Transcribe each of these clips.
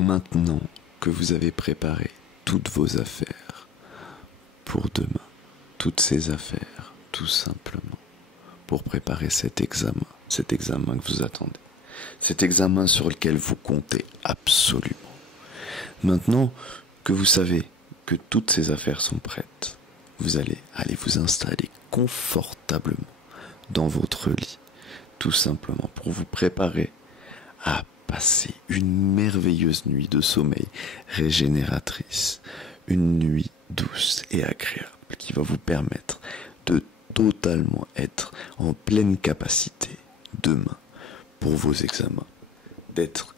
Maintenant que vous avez préparé toutes vos affaires pour demain, toutes ces affaires, tout simplement, pour préparer cet examen que vous attendez, cet examen sur lequel vous comptez absolument. Maintenant que vous savez que toutes ces affaires sont prêtes, vous allez aller vous installer confortablement dans votre lit, tout simplement pour vous préparer à passer une merveilleuse nuit de sommeil régénératrice, une nuit douce et agréable qui va vous permettre de totalement être en pleine capacité demain pour vos examens, d'être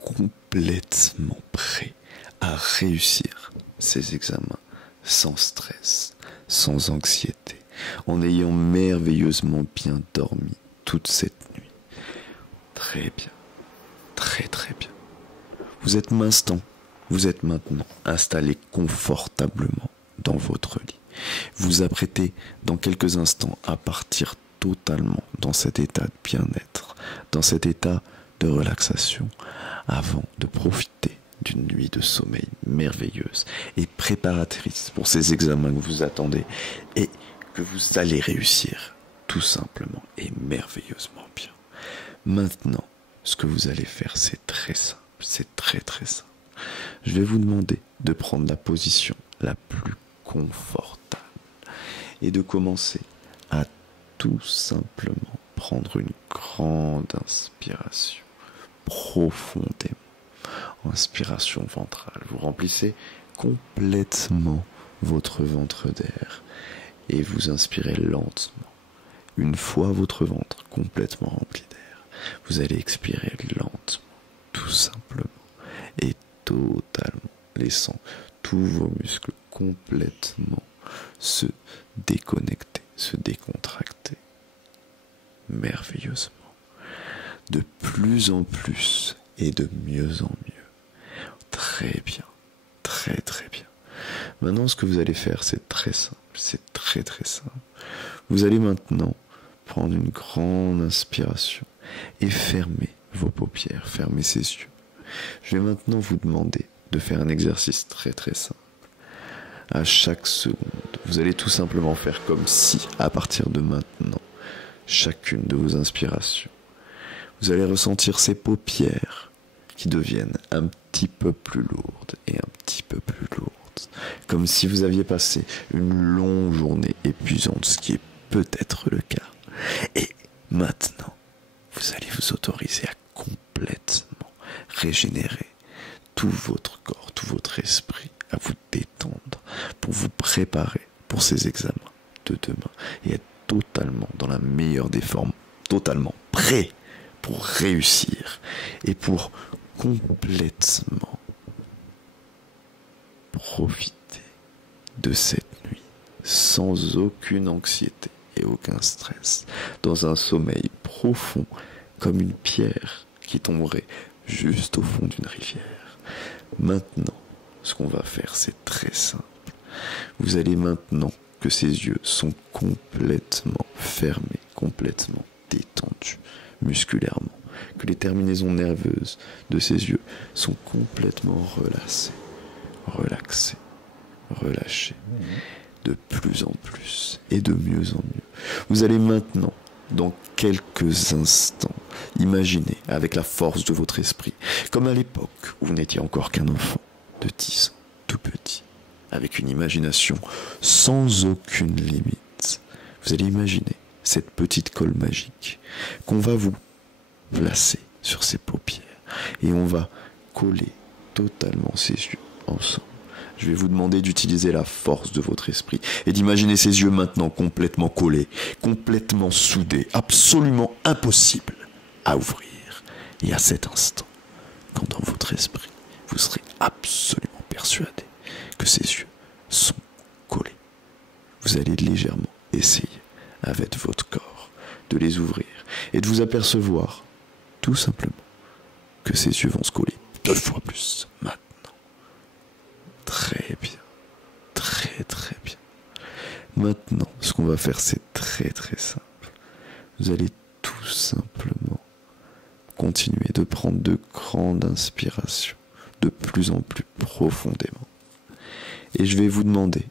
complètement prêt à réussir ces examens sans stress, sans anxiété, en ayant merveilleusement bien dormi toute cette nuit. Très bien, très très bien. Vous êtes maintenant installé confortablement dans votre lit. Vous apprêtez dans quelques instants à partir totalement dans cet état de bien-être, dans cet état de relaxation, avant de profiter d'une nuit de sommeil merveilleuse et préparatrice pour ces examens que vous attendez et que vous allez réussir tout simplement et merveilleusement bien. Maintenant, ce que vous allez faire, c'est très simple, c'est très très simple. Je vais vous demander de prendre la position la plus confortable et de commencer à tout simplement prendre une grande inspiration, profondément. Inspiration ventrale. Vous remplissez complètement votre ventre d'air et vous inspirez lentement. Une fois votre ventre complètement rempli d'air, vous allez expirer lentement, tout simplement et totalement, laissant tous vos muscles complètement se déconnecter, se décontracter merveilleusement, de plus en plus et de mieux en mieux. Très bien, très très bien. Maintenant, ce que vous allez faire, c'est très simple, c'est très très simple. Vous allez maintenant prendre une grande inspiration et fermer vos paupières, fermer ses yeux. Je vais maintenant vous demander de faire un exercice très très simple. À chaque seconde, vous allez tout simplement faire comme si, à partir de maintenant, chacune de vos inspirations, vous allez ressentir ces paupières qui deviennent un petit peu plus lourdes et un petit peu plus lourdes. Comme si vous aviez passé une longue journée épuisante, ce qui est peut-être le cas. Et maintenant, vous allez vous autoriser à complètement régénérer tout votre corps, tout votre esprit, à vous détendre pour vous préparer pour ces examens de demain et être totalement dans la meilleure des formes, totalement prêt pour réussir et pour complètement profiter de cette nuit sans aucune anxiété et aucun stress, dans un sommeil profond comme une pierre qui tomberait juste au fond d'une rivière. Maintenant, ce qu'on va faire, c'est très simple. Vous allez maintenant que ces yeux sont complètement fermés, complètement détendus musculairement, que les terminaisons nerveuses de ces yeux sont complètement relaxées, relâchées, de plus en plus et de mieux en mieux. Vous allez maintenant, dans quelques instants, imaginer avec la force de votre esprit, comme à l'époque où vous n'étiez encore qu'un enfant de 10 ans, tout petit, avec une imagination sans aucune limite. Vous allez imaginer cette petite colle magique qu'on va vous placer sur ses paupières et on va coller totalement ses yeux ensemble. Je vais vous demander d'utiliser la force de votre esprit et d'imaginer ces yeux maintenant complètement collés, complètement soudés, absolument impossible à ouvrir. Et à cet instant, quand dans votre esprit, vous serez absolument persuadé que ces yeux sont collés, vous allez légèrement essayer avec votre corps de les ouvrir et de vous apercevoir tout simplement que ces yeux vont se coller 2 fois plus maintenant. Très bien, très très bien. Maintenant, ce qu'on va faire, c'est très très simple. Vous allez tout simplement continuer de prendre de grandes inspirations, de plus en plus profondément. Et je vais vous demander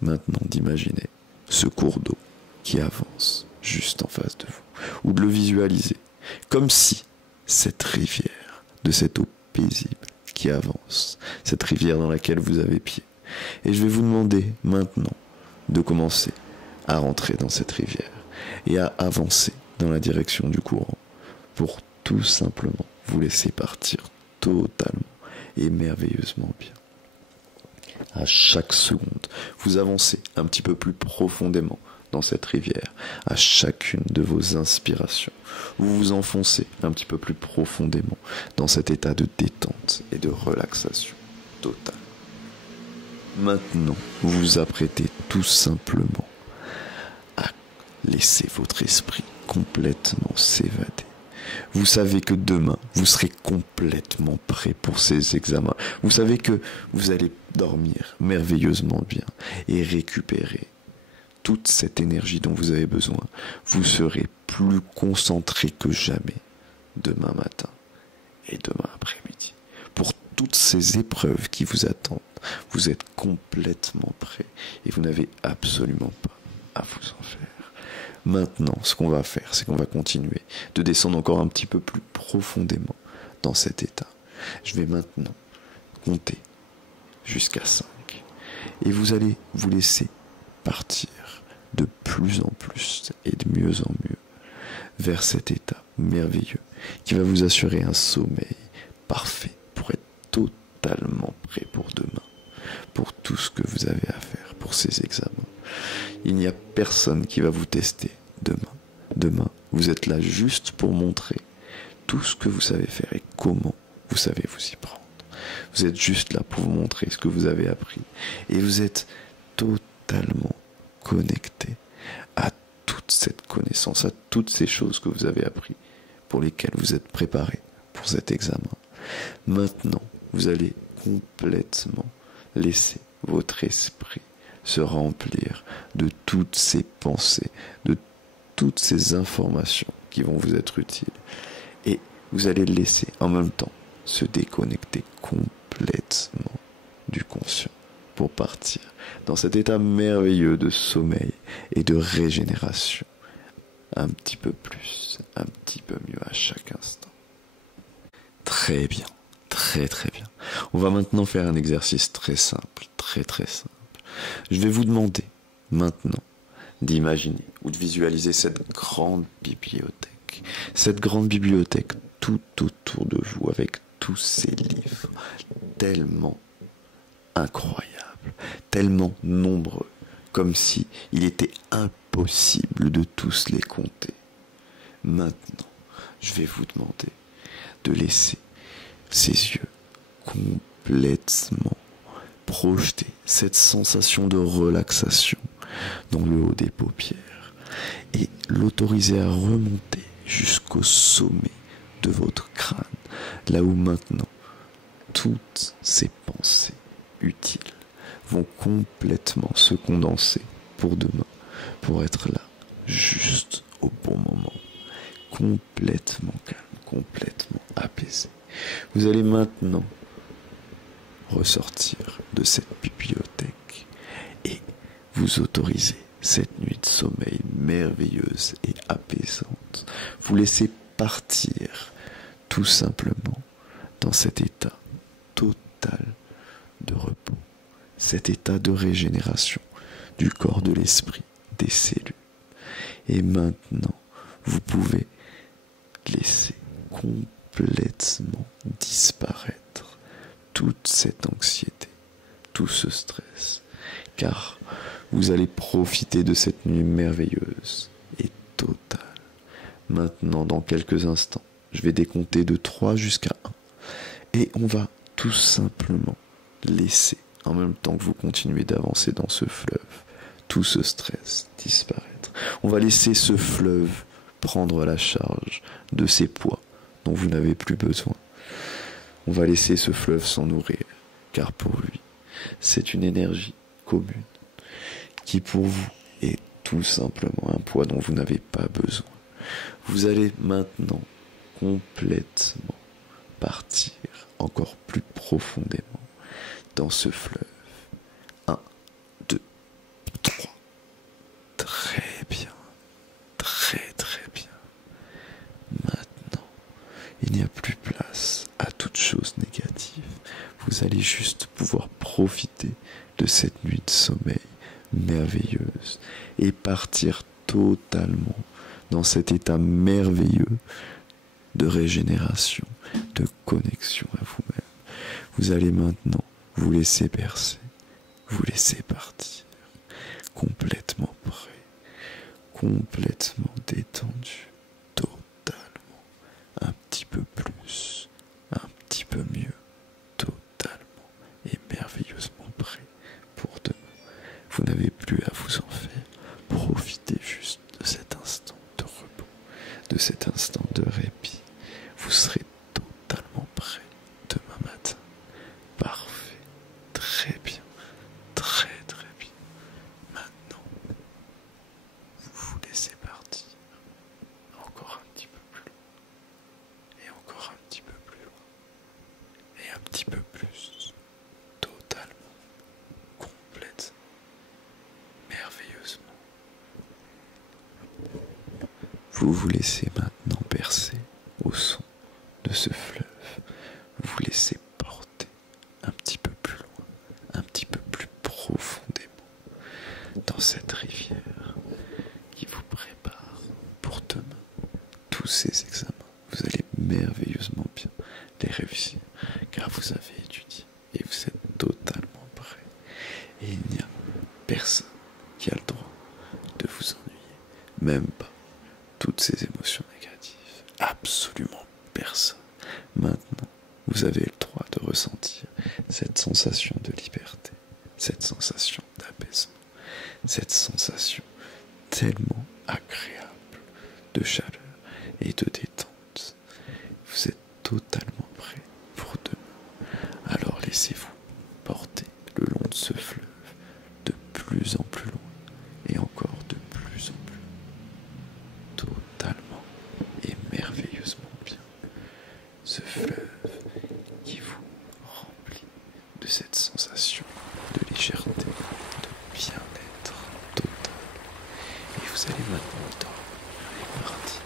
maintenant d'imaginer ce cours d'eau qui avance juste en face de vous, ou de le visualiser, comme si cette rivière, de cette eau paisible qui avance, cette rivière dans laquelle vous avez pied. Et je vais vous demander maintenant de commencer à rentrer dans cette rivière et à avancer dans la direction du courant pour tout simplement vous laisser partir totalement et merveilleusement bien. À chaque seconde, vous avancez un petit peu plus profondément dans cette rivière. À chacune de vos inspirations, vous vous enfoncez un petit peu plus profondément dans cet état de détente et de relaxation totale. Maintenant, vous vous apprêtez tout simplement à laisser votre esprit complètement s'évader. Vous savez que demain, vous serez complètement prêt pour ces examens. Vous savez que vous allez dormir merveilleusement bien et récupérer toute cette énergie dont vous avez besoin. Vous serez plus concentré que jamais demain matin et demain après-midi. Pour toutes ces épreuves qui vous attendent, vous êtes complètement prêt et vous n'avez absolument pas à vous en faire. Maintenant, ce qu'on va faire, c'est qu'on va continuer de descendre encore un petit peu plus profondément dans cet état. Je vais maintenant compter jusqu'à 5. Et vous allez vous laisser partir de plus en plus et de mieux en mieux vers cet état merveilleux qui va vous assurer un sommeil parfait pour être totalement prêt pour demain, pour tout ce que vous avez à faire pour ces examens. Il n'y a personne qui va vous tester demain. Demain, vous êtes là juste pour montrer tout ce que vous savez faire et comment vous savez vous y prendre. Vous êtes juste là pour vous montrer ce que vous avez appris. Et vous êtes totalement connecté à toute cette connaissance, à toutes ces choses que vous avez appris, pour lesquelles vous êtes préparé pour cet examen. Maintenant, vous allez complètement laisser votre esprit se remplir de toutes ces pensées, de toutes ces informations qui vont vous être utiles. Et vous allez le laisser en même temps se déconnecter complètement du conscient pour partir dans cet état merveilleux de sommeil et de régénération. Un petit peu plus, un petit peu mieux à chaque instant. Très bien, très très bien. On va maintenant faire un exercice très simple, très très simple. Je vais vous demander maintenant d'imaginer ou de visualiser cette grande bibliothèque. Cette grande bibliothèque tout autour de vous avec tous ces livres tellement incroyables, tellement nombreux, comme si il était impossible de tous les compter. Maintenant, je vais vous demander de laisser ces yeux complètement projeter cette sensation de relaxation dans le haut des paupières et l'autoriser à remonter jusqu'au sommet de votre crâne, là où maintenant toutes ces pensées utiles vont complètement se condenser pour demain, pour être là, juste au bon moment, complètement calme, complètement apaisé. Vous allez maintenant ressortir de cette bibliothèque et vous autoriser cette nuit de sommeil merveilleuse et apaisante. Vous laissez partir tout simplement dans cet état total de repos, cet état de régénération du corps, de l'esprit, des cellules. Et maintenant, vous pouvez laisser complètement disparaître toute cette anxiété, tout ce stress, car vous allez profiter de cette nuit merveilleuse et totale. Maintenant, dans quelques instants, je vais décompter de 3 jusqu'à 1. Et on va tout simplement laisser, en même temps que vous continuez d'avancer dans ce fleuve, tout ce stress disparaître. On va laisser ce fleuve prendre la charge de ces poids dont vous n'avez plus besoin. On va laisser ce fleuve s'en nourrir, car pour lui, c'est une énergie commune, qui pour vous est tout simplement un poids dont vous n'avez pas besoin. Vous allez maintenant complètement partir encore plus profondément profondément dans ce fleuve. 1, 2, 3. Très bien. Très très bien. Maintenant, il n'y a plus place à toute chose négative. Vous allez juste pouvoir profiter de cette nuit de sommeil merveilleuse et partir totalement dans cet état merveilleux de régénération, de connexion à vous-même. Vous allez maintenant vous laisser bercer, vous laisser partir, complètement prêt, complètement détendu, totalement, un petit peu plus, un petit peu mieux, totalement et merveilleusement prêt pour demain. Vous n'avez plus à vous en faire, profitez juste de cet instant de repos, de cet instant de répit. Vous serez totalement prêt demain matin. Parfait, très bien, très très bien. Maintenant, vous vous laissez partir. Encore un petit peu plus loin. Et encore un petit peu plus loin. Et un petit peu plus. Totalement, complètement, merveilleusement. Vous vous laissez maintenant bercer au son de ce fleuve. Vous vous laissez porter un petit peu plus loin, un petit peu plus profondément dans cette rivière qui vous prépare pour demain. Tous ces examens, vous allez merveilleusement bien les réussir car vous avez étudié et vous êtes totalement prêt. Et il n'y a personne qui a le droit de vous ennuyer, même pas toutes ces émotions négatives. Absolument personne. Maintenant, vous avez le droit de ressentir cette sensation de liberté, cette sensation d'apaisement, cette sensation tellement agréable de chaleur et de détente. Vous êtes totalement prêt pour demain. Alors laissez-vous porter le long de ce fleuve de plus en plus loin et encore de plus en plus totalement et merveilleusement bien. Ce fleuve qui vous remplit de cette sensation de légèreté, de bien-être total. Et vous allez maintenant dormir et partir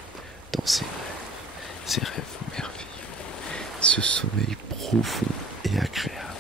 dans ces rêves merveilleux, ce sommeil profond et agréable